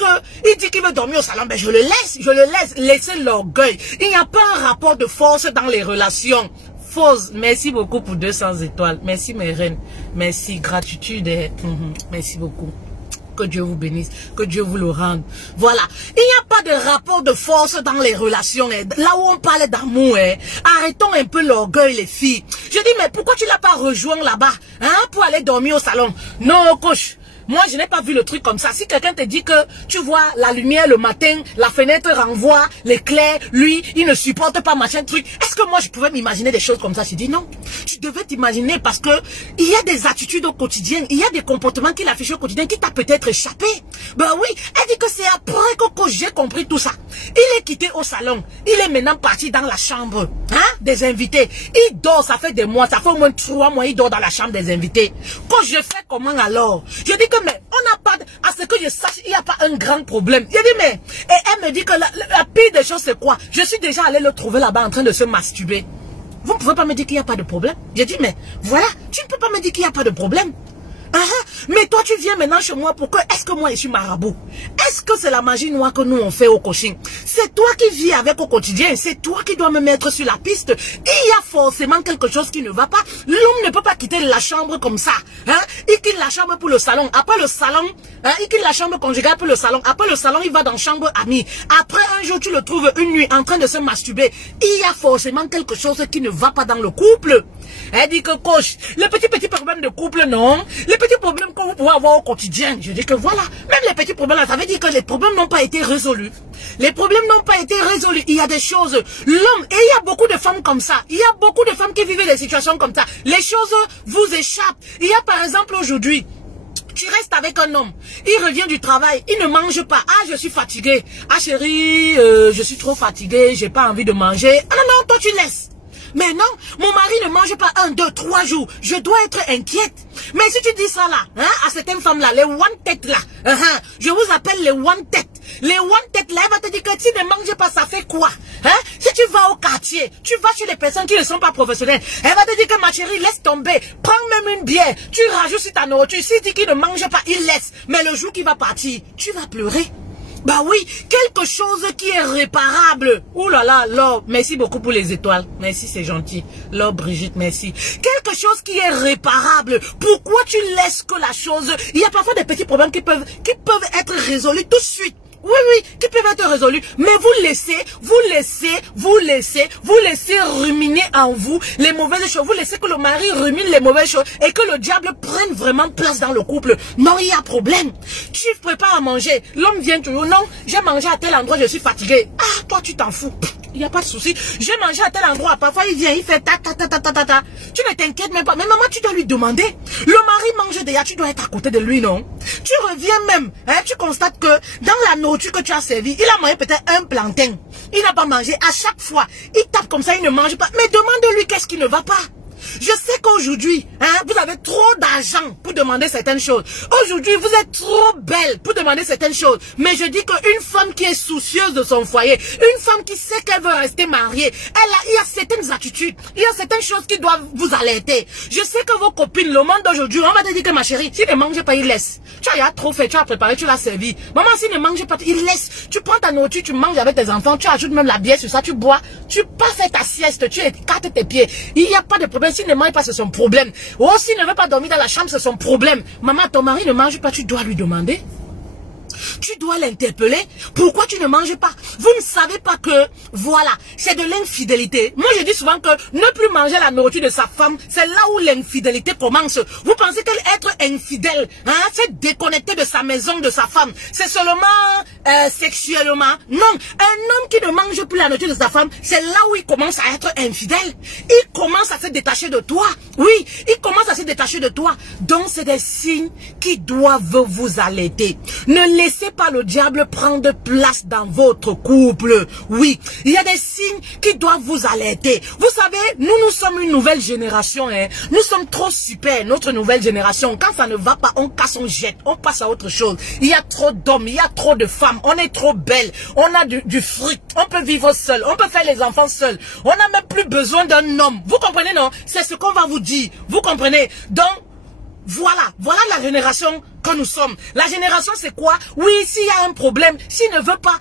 qu'il veut dormir au salon, ben je le laisse, laissez l'orgueil. Il n'y a pas un rapport de force dans les relations. Fausse. Merci beaucoup pour 200 étoiles. Merci mes reines. Merci, gratitude. Merci beaucoup. Que Dieu vous bénisse, que Dieu vous le rende. Voilà. Il n'y a pas de rapport de force dans les relations. Là où on parle d'amour, arrêtons un peu l'orgueil, les filles. Je dis, mais pourquoi tu l'as pas rejoint là-bas, pour aller dormir au salon? Non, coach. Moi, je n'ai pas vu le truc comme ça. Si quelqu'un te dit que tu vois la lumière le matin, la fenêtre renvoie l'éclair, lui, il ne supporte pas machin truc. Est-ce que moi, je pouvais m'imaginer des choses comme ça? Je dis non. Tu devais t'imaginer parce que il y a des attitudes au quotidien, il y a des comportements qu'il affiche au quotidien qui t'a peut-être échappé. Ben oui, elle dit que c'est après que j'ai compris tout ça. Il est quitté au salon. Il est maintenant parti dans la chambre, des invités. Il dort, ça fait des mois, ça fait au moins 3 mois, il dort dans la chambre des invités. Quand je fais comment alors? Je dis que mais on n'a pas, à ce que je sache, il n'y a pas un grand problème. Je dis mais, et elle me dit que la pire des choses c'est quoi? Je suis déjà allé le trouver là-bas en train de se masturber. Vous ne pouvez pas me dire qu'il n'y a pas de problème? Je dis mais voilà, tu ne peux pas me dire qu'il n'y a pas de problème. Mais toi tu viens maintenant chez moi, pourquoi est-ce que moi je suis marabout? Est-ce que c'est la magie noire que nous on fait au coaching? C'est toi qui vis avec au quotidien, c'est toi qui dois me mettre sur la piste. Il y a forcément quelque chose qui ne va pas. L'homme ne peut pas quitter la chambre comme ça. Il quitte la chambre pour le salon. Après le salon, il quitte la chambre conjugale pour le salon. Après le salon, il va dans la chambre amie. Après un jour, tu le trouves une nuit en train de se masturber. Il y a forcément quelque chose qui ne va pas dans le couple. Elle dit que coach, les petits problèmes de couple, non. Les petits problèmes que vous pouvez avoir au quotidien. Je dis que voilà, même les petits problèmes, ça veut dire que les problèmes n'ont pas été résolus. Les problèmes n'ont pas été résolus. Il y a des choses, l'homme, et il y a beaucoup de femmes comme ça. Il y a beaucoup de femmes qui vivent des situations comme ça. Les choses vous échappent. Il y a par exemple aujourd'hui, tu restes avec un homme, il revient du travail, il ne mange pas. Ah, je suis fatigué. Ah chérie, je suis trop fatigué, j'ai pas envie de manger. Ah non, non, toi tu laisses. Mais non, mon mari ne mange pas 1, 2, 3 jours. Je dois être inquiète. Mais si tu dis ça là, à certaines femmes là, les one tête là, je vous appelle les one tête. Les one tête là, elle va te dire que si tu ne manges pas, ça fait quoi? Si tu vas au quartier, tu vas chez les personnes qui ne sont pas professionnelles, elle va te dire que ma chérie, laisse tomber. Prends même une bière, tu rajoutes sur ta nourriture. Si tu dis qu'il ne mange pas, il laisse. Mais le jour qu'il va partir, tu vas pleurer. Bah oui, quelque chose qui est réparable. Ouh là là, Laure, merci beaucoup pour les étoiles. Merci, c'est gentil. Laure, Brigitte, merci. Quelque chose qui est réparable. Pourquoi tu laisses que la chose... Il y a parfois des petits problèmes qui peuvent être résolus tout de suite. Oui, oui, qui peuvent être résolus. Mais vous laissez ruminer en vous les mauvaises choses. Vous laissez que le mari rumine les mauvaises choses et que le diable prenne vraiment place dans le couple. Non, il y a problème. Tu prépares à manger. L'homme vient toujours. Non, j'ai mangé à tel endroit, je suis fatigué. Ah, toi, tu t'en fous. Il n'y a pas de souci. J'ai mangé à tel endroit. Parfois, il vient, il fait ta. Tu ne t'inquiètes même pas. Mais maman, tu dois lui demander. Le mari mange déjà, tu dois être à côté de lui, non? Tu reviens même. Hein, tu constates que dans la nourriture que tu as servi, il a mangé peut-être un plantain. Il n'a pas mangé. À chaque fois, il tape comme ça, il ne mange pas. Mais demande-lui qu'est-ce qui ne va pas. Je sais qu'aujourd'hui, hein, vous avez trop d'argent pour demander certaines choses. Aujourd'hui, vous êtes trop belle pour demander certaines choses. Mais je dis qu'une femme qui est soucieuse de son foyer, une femme qui sait qu'elle veut rester mariée, il y a certaines attitudes, il y a certaines choses qui doivent vous alerter. Je sais que vos copines, le monde d'aujourd'hui, on va te dire que ma chérie, s'il ne mange pas, il laisse. Tu as trop fait, tu as préparé, tu l'as servi. Maman, s'il ne mange pas, il laisse. Tu prends ta nourriture, tu manges avec tes enfants, tu ajoutes même la bière sur ça, tu bois, tu pas fait ta sieste, tu écartes tes pieds. Il n'y a pas de problème. S'il ne mange pas, c'est son problème. Ou s'il ne veut pas dormir dans la chambre, c'est son problème. Maman, ton mari ne mange pas, tu dois lui demander. Tu dois l'interpeller. Pourquoi tu ne manges pas? Vous ne savez pas que, voilà, c'est de l'infidélité. Moi, je dis souvent que ne plus manger la nourriture de sa femme, c'est là où l'infidélité commence. Vous pensez qu'être infidèle, hein, c'est déconnecter de sa maison, de sa femme. C'est seulement sexuellement. Non, un homme qui ne mange plus la nourriture de sa femme, c'est là où il commence à être infidèle. Il commence à se détacher de toi. Oui, il commence à se détacher de toi. Donc, c'est des signes qui doivent vous alerter. Ne laissez pas le diable prendre place dans votre couple. Oui, il y a des signes qui doivent vous alerter. Vous savez, nous sommes une nouvelle génération. Hein. Nous sommes trop super, notre nouvelle génération. Quand ça ne va pas, on casse, on jette, on passe à autre chose. Il y a trop d'hommes, il y a trop de femmes. On est trop belle. On a du fric. On peut vivre seul. On peut faire les enfants seuls. On n'a même plus besoin d'un homme. Vous comprenez, non? C'est ce qu'on va vous dire. Vous comprenez? Donc, voilà la génération que nous sommes. La génération, c'est quoi? Oui, s'il y a un problème, s'il ne veut pas,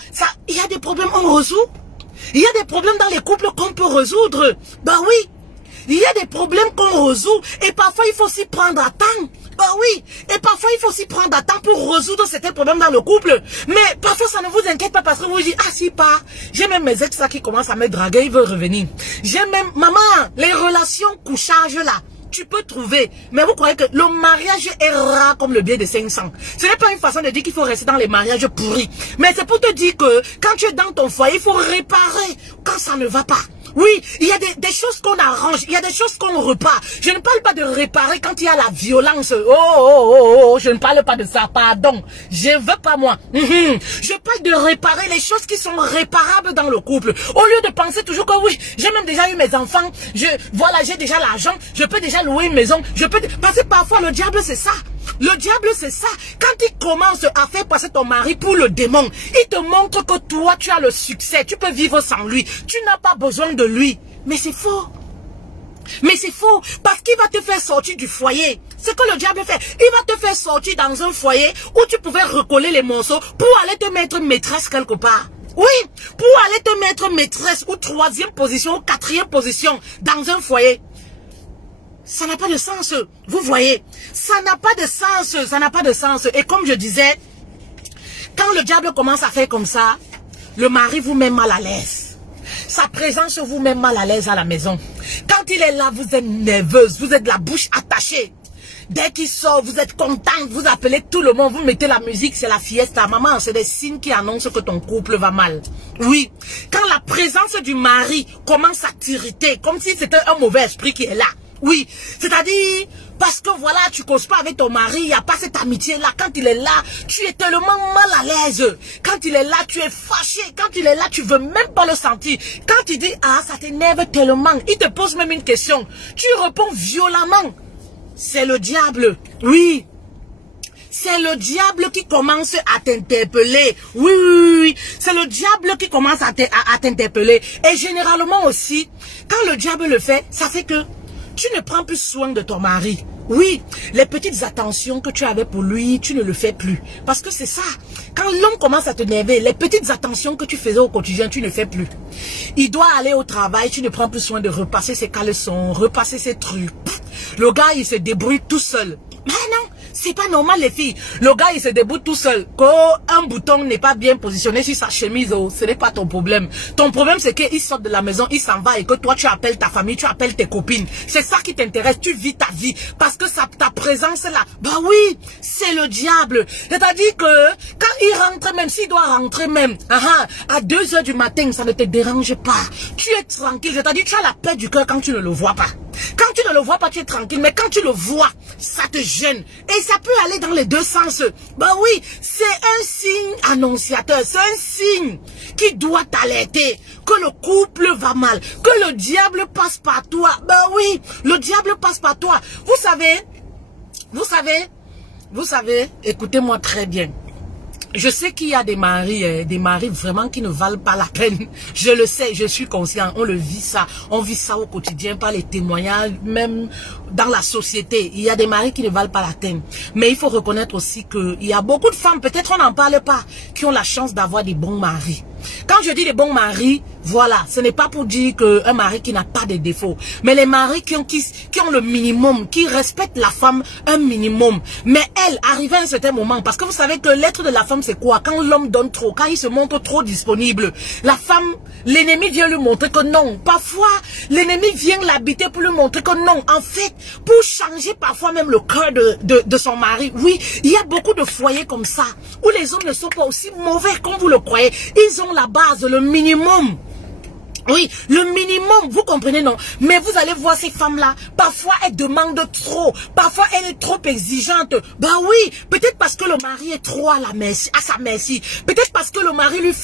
il y a des problèmes, on résout. Il y a des problèmes dans les couples qu'on peut résoudre. Ben oui, il y a des problèmes qu'on résout. Et parfois, il faut s'y prendre à temps. Ben oui, et parfois, il faut s'y prendre à temps pour résoudre certains problèmes dans le couple. Mais parfois, ça ne vous inquiète pas parce que vous dites, ah si, pas. J'ai même mes ex là qui commencent à me draguer, ils veulent revenir. J'ai même, maman, les relations couchage là. Tu peux trouver, mais vous croyez que le mariage est rare comme le billet de 500. Ce n'est pas une façon de dire qu'il faut rester dans les mariages pourris. Mais c'est pour te dire que quand tu es dans ton foyer, il faut réparer quand ça ne va pas. Oui, il y a des choses qu'on arrange, il y a des choses qu'on repart. Je ne parle pas de réparer quand il y a la violence. Oh, je ne parle pas de ça, pardon. Je veux pas moi. Je parle de réparer les choses qui sont réparables dans le couple. Au lieu de penser toujours que oui, j'ai même déjà eu mes enfants, voilà, j'ai déjà l'argent, je peux déjà louer une maison, parce que parfois le diable c'est ça. Le diable, c'est ça. Quand il commence à faire passer ton mari pour le démon, il te montre que toi, tu as le succès. Tu peux vivre sans lui. Tu n'as pas besoin de lui. Mais c'est faux. Mais c'est faux. Parce qu'il va te faire sortir du foyer. C'est ce que le diable fait. Il va te faire sortir dans un foyer où tu pouvais recoller les morceaux pour aller te mettre maîtresse quelque part. Oui, pour aller te mettre maîtresse ou troisième position ou quatrième position dans un foyer. Ça n'a pas de sens, vous voyez, ça n'a pas de sens, ça n'a pas de sens. Et comme je disais, quand le diable commence à faire comme ça, le mari vous met mal à l'aise. Sa présence vous met mal à l'aise à la maison. Quand il est là, vous êtes nerveuse, vous êtes la bouche attachée. Dès qu'il sort, vous êtes contente, vous appelez tout le monde, vous mettez la musique, c'est la fiesta. Maman, c'est des signes qui annoncent que ton couple va mal. Oui, quand la présence du mari commence à t'irriter, comme si c'était un mauvais esprit qui est là. Oui, c'est-à-dire, parce que voilà, tu causes pas avec ton mari, il n'y a pas cette amitié-là. Quand il est là, tu es tellement mal à l'aise. Quand il est là, tu es fâché. Quand il est là, tu veux même pas le sentir. Quand il dit, ah, ça t'énerve tellement, il te pose même une question. Tu réponds violemment. C'est le diable. Oui. C'est le diable qui commence à t'interpeller. Oui. C'est le diable qui commence à t'interpeller. Et généralement aussi, quand le diable le fait, ça fait que tu ne prends plus soin de ton mari. Oui, les petites attentions que tu avais pour lui, tu ne le fais plus. Parce que c'est ça. Quand l'homme commence à te nerver, les petites attentions que tu faisais au quotidien, tu ne fais plus. Il doit aller au travail, tu ne prends plus soin de repasser ses caleçons, repasser ses trucs. Le gars, il se débrouille tout seul. Mais non, C'est pas normal, les filles. Le gars, il se déboute tout seul. Quand un bouton n'est pas bien positionné sur sa chemise, oh, ce n'est pas ton problème. Ton problème, c'est qu'il sort de la maison, il s'en va et que toi, tu appelles ta famille, tu appelles tes copines. C'est ça qui t'intéresse. Tu vis ta vie. Parce que ta présence là, bah oui, c'est le diable. C'est-à-dire que quand il rentre, même s'il doit rentrer même, à 2 h du matin, ça ne te dérange pas. Tu es tranquille. C'est-à-dire tu as la paix du cœur quand tu ne le vois pas. Quand tu ne le vois pas, tu es tranquille. Mais quand tu le vois, ça te gêne. Et ça peut aller dans les deux sens. Ben oui, c'est un signe annonciateur. C'est un signe qui doit t'alerter que le couple va mal. Que le diable passe par toi. Ben oui, le diable passe par toi. Vous savez, écoutez-moi très bien. Je sais qu'il y a des maris vraiment qui ne valent pas la peine. Je le sais, je suis conscient. On le vit ça. On vit ça au quotidien par les témoignages, même dans la société. Il y a des maris qui ne valent pas la peine. Mais il faut reconnaître aussi qu'il y a beaucoup de femmes, peut-être on n'en parle pas, qui ont la chance d'avoir des bons maris. Quand je dis des bons maris, voilà, ce n'est pas pour dire qu'un mari qui n'a pas de défauts. Mais les maris qui ont le minimum, qui respectent la femme un minimum. Mais elle, arrive à un certain moment, parce que vous savez que l'être de la femme, c'est quoi? Quand l'homme donne trop, quand il se montre trop disponible, la femme, l'ennemi vient lui montrer que non. Parfois, l'ennemi vient l'habiter pour lui montrer que non. En fait, pour changer parfois même le cœur de son mari. Oui, il y a beaucoup de foyers comme ça, où les hommes ne sont pas aussi mauvais comme vous le croyez. Ils ont la base, le minimum. Oui, le minimum, vous comprenez, non? Mais vous allez voir ces femmes-là, parfois elles demandent trop, parfois elle est trop exigeante. Bah oui, peut-être parce que le mari est trop à sa merci. Peut-être parce que le mari lui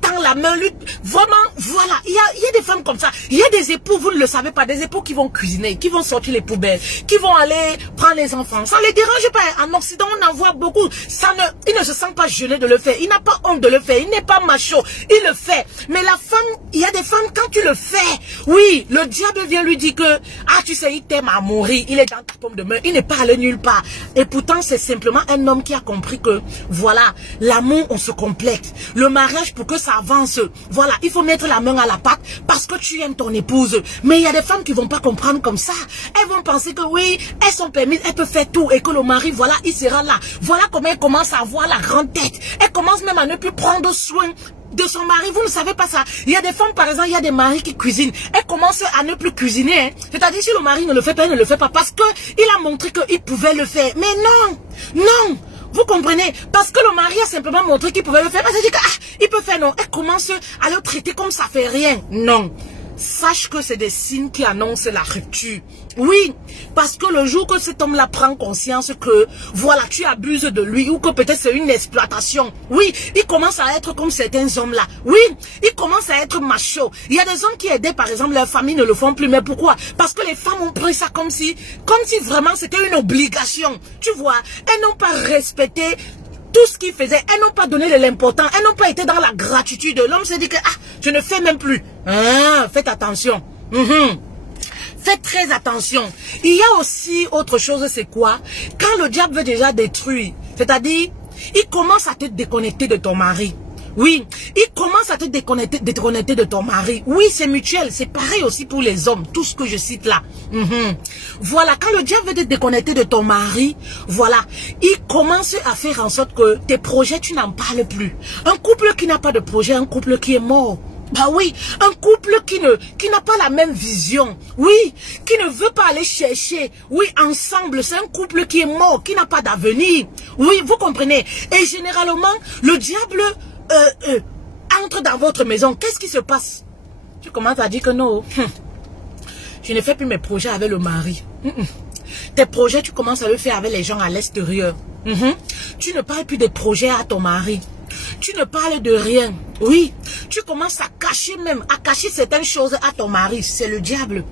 tend la main, vraiment, voilà. Il y a des femmes comme ça. Il y a des époux, vous ne le savez pas, des époux qui vont cuisiner, qui vont sortir les poubelles, qui vont aller prendre les enfants. Ça ne les dérange pas. En Occident, on en voit beaucoup. Il ne se sent pas gêné de le faire. Il n'a pas honte de le faire. Il n'est pas macho. Il le fait. Mais la femme, il y a des femmes, quand tu le fais, oui, le diable vient lui dire que, ah, tu sais, il t'aime à mourir, il est dans ta paume de main, il n'est pas allé nulle part. Et pourtant, c'est simplement un homme qui a compris que, voilà, l'amour, on se complète. Le mariage, pour que ça avance, voilà, il faut mettre la main à la pâte parce que tu aimes ton épouse. Mais il y a des femmes qui vont pas comprendre comme ça. Elles vont penser que, oui, elles sont permises, elles peuvent faire tout et que le mari, voilà, il sera là. Voilà comment elle commence à avoir la grande tête. Elle commence même à ne plus prendre soin de son mari. Vous ne savez pas ça. Il y a des femmes, par exemple, il y a des maris qui cuisinent. Elles commencent à ne plus cuisiner. Hein. C'est-à-dire, si le mari ne le fait pas, il ne le fait pas. Parce qu'il a montré qu'il pouvait le faire. Mais non, non. Vous comprenez? Parce que le mari a simplement montré qu'il pouvait le faire. C'est-à-dire qu'il peut faire, non. Elle commence à le traiter comme ça fait rien. Non. Sache que c'est des signes qui annoncent la rupture. Oui, parce que le jour que cet homme-là prend conscience que, voilà, tu abuses de lui, ou que peut-être c'est une exploitation, oui, il commence à être comme certains hommes-là. Oui, il commence à être macho. Il y a des hommes qui aidaient, par exemple, leur famille ne le font plus. Mais pourquoi? Parce que les femmes ont pris ça comme si vraiment c'était une obligation. Tu vois, elles n'ont pas respecté tout ce qu'ils faisaient, elles n'ont pas donné de l'importance, elles n'ont pas été dans la gratitude. L'homme s'est dit que, je ne fais même plus. Faites attention. Faites très attention. Il y a aussi autre chose, c'est quoi? Quand le diable veut déjà détruire, c'est-à-dire, il commence à te déconnecter de ton mari. Oui, il commence à te déconnecter de ton mari. Oui, c'est mutuel. C'est pareil aussi pour les hommes. Tout ce que je cite là. Voilà, quand le diable veut te déconnecter de ton mari, voilà, il commence à faire en sorte que tes projets, tu n'en parles plus. Un couple qui n'a pas de projet, un couple qui est mort. Bah oui, un couple qui n'a pas la même vision, oui, qui ne veut pas aller chercher, oui, ensemble, c'est un couple qui est mort, qui n'a pas d'avenir, oui, vous comprenez. Et généralement, le diable entre dans votre maison. Qu'est-ce qui se passe? Tu commences à dire que non, je ne fais plus mes projets avec le mari. Tes projets, tu commences à le faire avec les gens à l'extérieur. Tu ne parles plus des projets à ton mari. Tu ne parles de rien. Oui, tu commences à cacher certaines choses à ton mari. C'est le diable.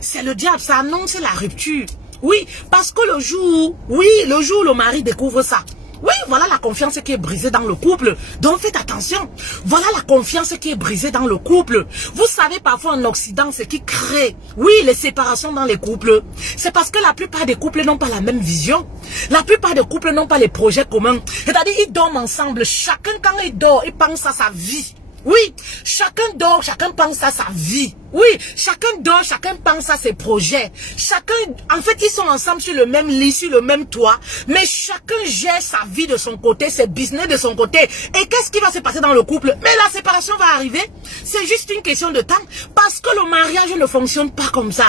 C'est le diable, ça annonce la rupture. Oui, parce que le jour où le mari découvre ça, oui, voilà la confiance qui est brisée dans le couple. Donc faites attention. Voilà la confiance qui est brisée dans le couple. Vous savez, parfois en Occident, ce qui crée, oui, les séparations dans les couples, c'est parce que la plupart des couples n'ont pas la même vision. La plupart des couples n'ont pas les projets communs. C'est-à-dire, ils dorment ensemble. Chacun, quand il dort, il pense à sa vie. Oui, chacun dort, chacun pense à sa vie. Oui, chacun dort, chacun pense à ses projets. Chacun, en fait, ils sont ensemble sur le même lit, sur le même toit. Mais chacun gère sa vie de son côté, ses business de son côté. Et qu'est-ce qui va se passer dans le couple? Mais la séparation va arriver. C'est juste une question de temps. Parce que le mariage ne fonctionne pas comme ça.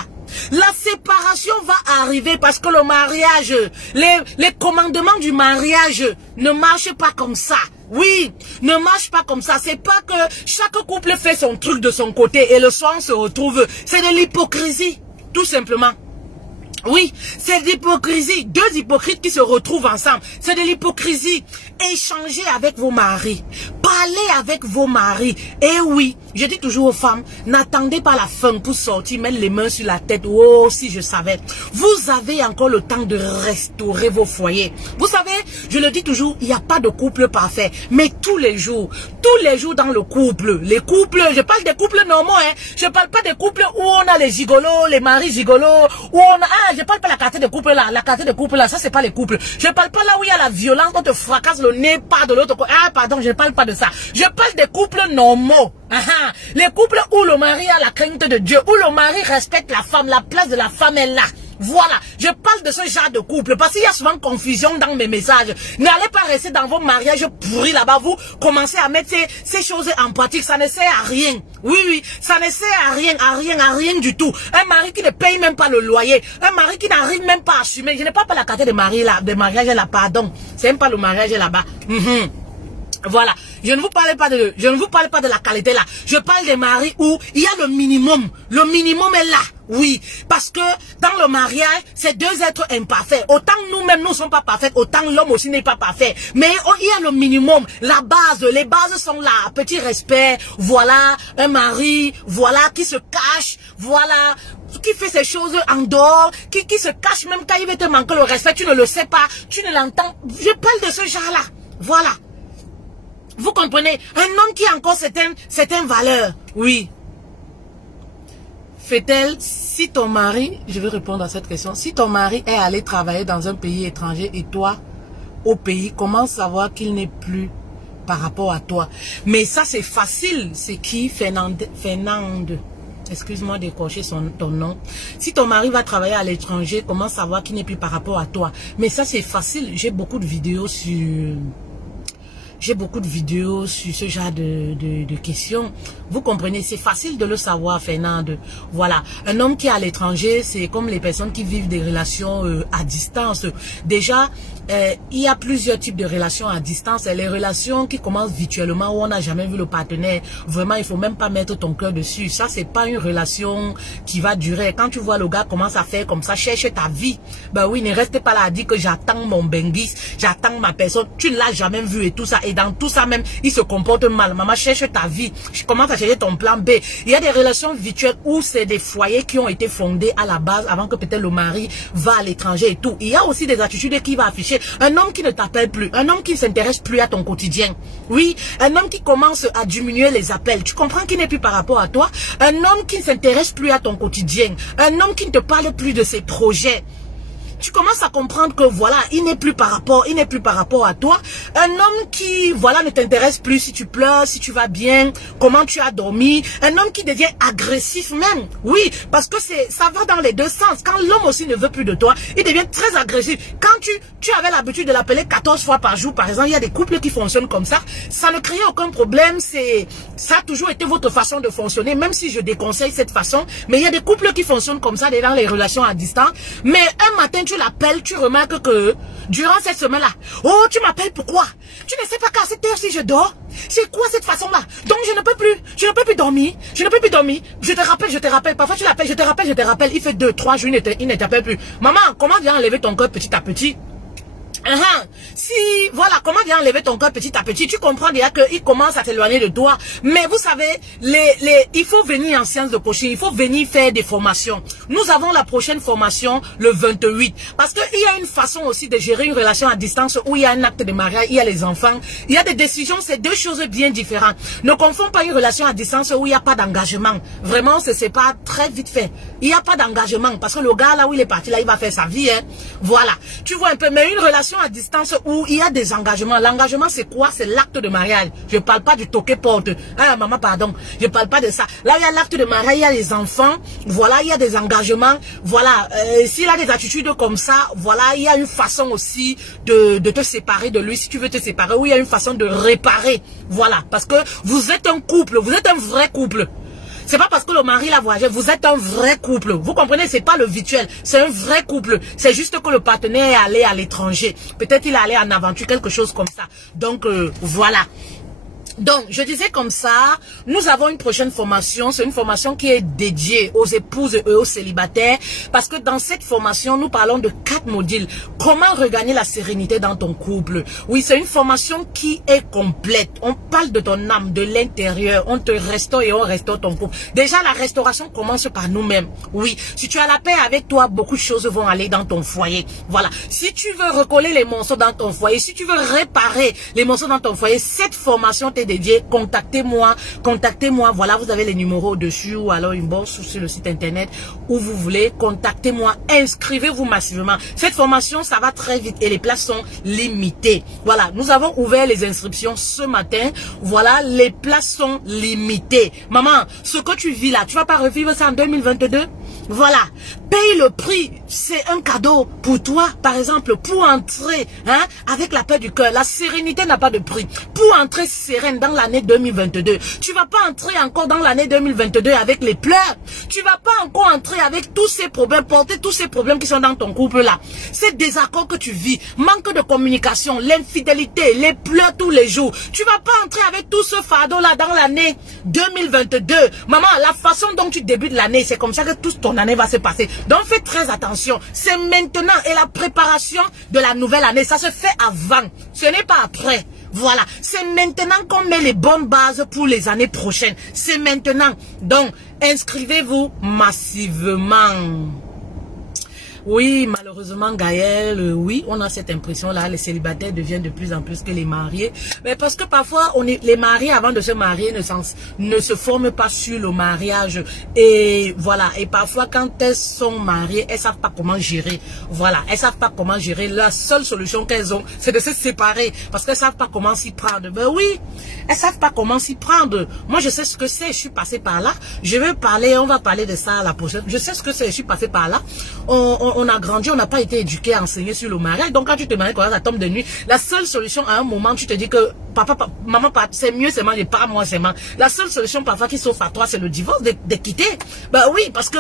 La séparation va arriver parce que le mariage, les commandements du mariage ne marchent pas comme ça. Oui, ne marche pas comme ça. C'est pas que chaque couple fait son truc de son côté et le soir on se retrouve. C'est de l'hypocrisie, tout simplement. Oui, c'est de l'hypocrisie. Deux hypocrites qui se retrouvent ensemble. C'est de l'hypocrisie. Échangez avec vos maris. Parlez avec vos maris. Et oui, je dis toujours aux femmes, n'attendez pas la fin pour sortir, mettre les mains sur la tête. Oh, si je savais. Vous avez encore le temps de restaurer vos foyers. Vous savez, je le dis toujours, il n'y a pas de couple parfait. Mais tous les jours dans le couple, les couples, je parle des couples normaux, hein. Je parle pas des couples où on a les gigolos, les maris gigolos, où on a, je parle pas la quartier de couple là, la quartier de couple là, ça c'est pas les couples. Je parle pas là où il y a la violence, on te fracasse le nez par de l'autre côté. Ah pardon, je parle pas de ça. Je parle des couples normaux. Les couples où le mari a la crainte de Dieu, où le mari respecte la femme, la place de la femme est là. Voilà, je parle de ce genre de couple parce qu'il y a souvent confusion dans mes messages. N'allez pas rester dans vos mariages pourris là-bas, vous commencez à mettre ces choses en pratique, ça ne sert à rien. Oui, oui, ça ne sert à rien du tout. Un mari qui ne paye même pas le loyer, un mari qui n'arrive même pas à assumer. Je n'ai pas la carte de mariage là, pardon. C'est même pas le mariage là-bas. Voilà, je ne vous parle pas de la qualité là. Je parle des maris où il y a le minimum. Le minimum est là. Oui, parce que dans le mariage, c'est deux êtres imparfaits. Autant nous-mêmes, nous ne sommes pas parfaits, autant l'homme aussi n'est pas parfait. Mais il y a le minimum, la base, les bases sont là. Petit respect, voilà, un mari, voilà, qui se cache, voilà, qui fait ces choses en dehors, qui se cache même quand il veut te manquer le respect, tu ne le sais pas, tu ne l'entends. Je parle de ce genre-là. Voilà. Vous comprenez? Un homme qui a encore certaines valeurs. Oui. Fait-elle, si ton mari, je vais répondre à cette question, si ton mari est allé travailler dans un pays étranger et toi, au pays, comment savoir qu'il n'est plus par rapport à toi? Mais ça, c'est facile. C'est qui? Fernande. Excuse-moi d'écorcher ton nom. Si ton mari va travailler à l'étranger, comment savoir qu'il n'est plus par rapport à toi? Mais ça, c'est facile. J'ai beaucoup de vidéos sur... ce genre de questions. Vous comprenez, c'est facile de le savoir, Fernande. Voilà, un homme qui est à l'étranger, c'est comme les personnes qui vivent des relations à distance. Déjà, il y a plusieurs types de relations à distance. Les relations qui commencent virtuellement où on n'a jamais vu le partenaire. Vraiment, il faut même pas mettre ton cœur dessus. Ça, c'est pas une relation qui va durer. Quand tu vois le gars commence à faire comme ça, cherche ta vie. Ben oui, ne reste pas là à dire que j'attends mon benguis, j'attends ma personne. Tu ne l'as jamais vu et tout ça. Et dans tout ça même, il se comporte mal. Maman, cherche ta vie. Je commence à chercher ton plan B. Il y a des relations virtuelles où c'est des foyers qui ont été fondés à la base avant que peut-être le mari va à l'étranger et tout. Il y a aussi des attitudes qui va afficher. Un homme qui ne t'appelle plus. Un homme qui ne s'intéresse plus à ton quotidien. Oui, un homme qui commence à diminuer les appels. Tu comprends qu'il n'est plus par rapport à toi. Un homme qui ne s'intéresse plus à ton quotidien. Un homme qui ne te parle plus de ses projets. Tu commences à comprendre que voilà, il n'est plus par rapport à toi. Un homme qui, voilà, ne t'intéresse plus si tu pleures, si tu vas bien, comment tu as dormi. Un homme qui devient agressif même. Oui, parce que ça va dans les deux sens. Quand l'homme aussi ne veut plus de toi, il devient très agressif. Quand tu avais l'habitude de l'appeler 14 fois par jour, par exemple, il y a des couples qui fonctionnent comme ça. Ça ne crée aucun problème. Ça a toujours été votre façon de fonctionner, même si je déconseille cette façon. Mais il y a des couples qui fonctionnent comme ça dans les relations à distance. Mais un matin, tu l'appelles, tu remarques que durant cette semaine-là, oh, tu m'appelles pourquoi? Tu ne sais pas qu'à cette heure-ci je dors? C'est quoi cette façon-là? Donc je ne peux plus dormir, je te rappelle, parfois tu l'appelles, je te rappelle, il fait 2-3 jours, il ne t'appelle plus. Maman, comment viens enlever ton cœur petit à petit? Si, voilà, comment bien enlever ton cœur petit à petit, tu comprends déjà qu'il commence à s'éloigner de toi. Mais vous savez, il faut venir en séance de coaching, il faut venir faire des formations. Nous avons la prochaine formation le 28. Parce qu'il y a une façon aussi de gérer une relation à distance où il y a un acte de mariage, il y a les enfants, il y a des décisions, c'est deux choses bien différentes. Ne confonds pas une relation à distance où il n'y a pas d'engagement. Vraiment, c'est pas très vite fait. Il n'y a pas d'engagement parce que le gars là où il est parti, là, il va faire sa vie. Hein. Voilà. Tu vois un peu, mais une relation relation à distance où il y a des engagements. L'engagement, c'est quoi? C'est l'acte de mariage. Je ne parle pas du toqué porte. Ah, maman, pardon. Je ne parle pas de ça. Là, il y a l'acte de mariage, il y a les enfants. Voilà, il y a des engagements. Voilà, s'il a des attitudes comme ça, voilà, il y a une façon aussi de te séparer de lui. Si tu veux te séparer, ou il y a une façon de réparer. Voilà, parce que vous êtes un couple. Vous êtes un vrai couple. C'est pas parce que le mari l'a voyagé, vous êtes un vrai couple. Vous comprenez, c'est pas le virtuel, c'est un vrai couple. C'est juste que le partenaire est allé à l'étranger. Peut-être il est allé en aventure, quelque chose comme ça. Donc, voilà. Donc, je disais comme ça, nous avons une prochaine formation. C'est une formation qui est dédiée aux épouses et aux célibataires. Parce que dans cette formation, nous parlons de 4 modules. Comment regagner la sérénité dans ton couple? Oui, c'est une formation qui est complète. On parle de ton âme, de l'intérieur. On te restaure et on restaure ton couple. Déjà, la restauration commence par nous-mêmes. Oui, si tu as la paix avec toi, beaucoup de choses vont aller dans ton foyer. Voilà. Si tu veux recoller les morceaux dans ton foyer, si tu veux réparer les morceaux dans ton foyer, cette formation dédié, contactez-moi, voilà, vous avez les numéros dessus ou alors une bourse ou sur le site internet où vous voulez, contactez-moi, inscrivez-vous massivement. Cette formation, ça va très vite et les places sont limitées. Voilà, nous avons ouvert les inscriptions ce matin, voilà, les places sont limitées. Maman, ce que tu vis là, tu vas pas revivre ça en 2022? Voilà, paye le prix, c'est un cadeau pour toi, par exemple, pour entrer hein, avec la paix du cœur. La sérénité n'a pas de prix. Pour entrer sereine dans l'année 2022, tu vas pas entrer encore dans l'année 2022 avec les pleurs. Tu vas pas encore entrer avec tous ces problèmes, porter tous ces problèmes qui sont dans ton couple là. Ces désaccords que tu vis, manque de communication, l'infidélité, les pleurs tous les jours. Tu vas pas entrer avec tout ce fardeau là dans l'année 2022. Maman, la façon dont tu débutes l'année, c'est comme ça que toute ton année va se passer. Donc fais très attention. C'est maintenant et la préparation de la nouvelle année, ça se fait avant. Ce n'est pas après. Voilà, c'est maintenant qu'on met les bonnes bases pour les années prochaines. C'est maintenant. Donc, inscrivez-vous massivement. Oui, malheureusement, Gaël, oui, on a cette impression-là, les célibataires deviennent de plus en plus que les mariés. Mais parce que parfois, les mariés, avant de se marier, ne se forment pas sur le mariage. Et voilà, et parfois, quand elles sont mariées, elles savent pas comment gérer. Voilà, elles savent pas comment gérer. La seule solution qu'elles ont, c'est de se séparer. Parce qu'elles savent pas comment s'y prendre. Ben oui, elles savent pas comment s'y prendre. Moi, je sais ce que c'est, je suis passée par là. Je vais parler, on va parler de ça à la prochaine. Je sais ce que c'est, je suis passée par là. On a grandi, on n'a pas été éduqué, enseigné sur le mariage. Donc quand tu te maries, quand ça tombe de nuit, la seule solution à un moment, tu te dis que maman, c'est mieux seulement, et pas moi seulement. La seule solution parfois qui s'offre à toi, c'est le divorce, de quitter. Ben oui, parce que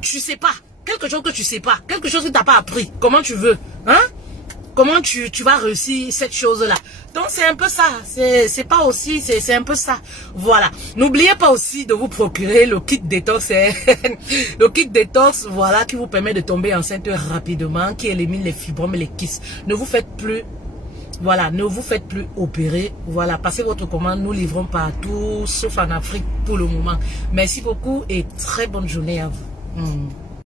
tu sais pas, quelque chose que tu sais pas, quelque chose que tu n'as pas appris. Comment tu veux, hein? Comment tu vas réussir cette chose-là? Donc c'est un peu ça, c'est pas aussi, c'est un peu ça. Voilà. N'oubliez pas aussi de vous procurer le kit détox, le kit détox, voilà, qui vous permet de tomber enceinte rapidement, qui élimine les fibromes et les kystes. Ne vous faites plus, voilà, ne vous faites plus opérer. Voilà, passez votre commande, nous livrons partout, sauf en Afrique pour le moment. Merci beaucoup et très bonne journée à vous.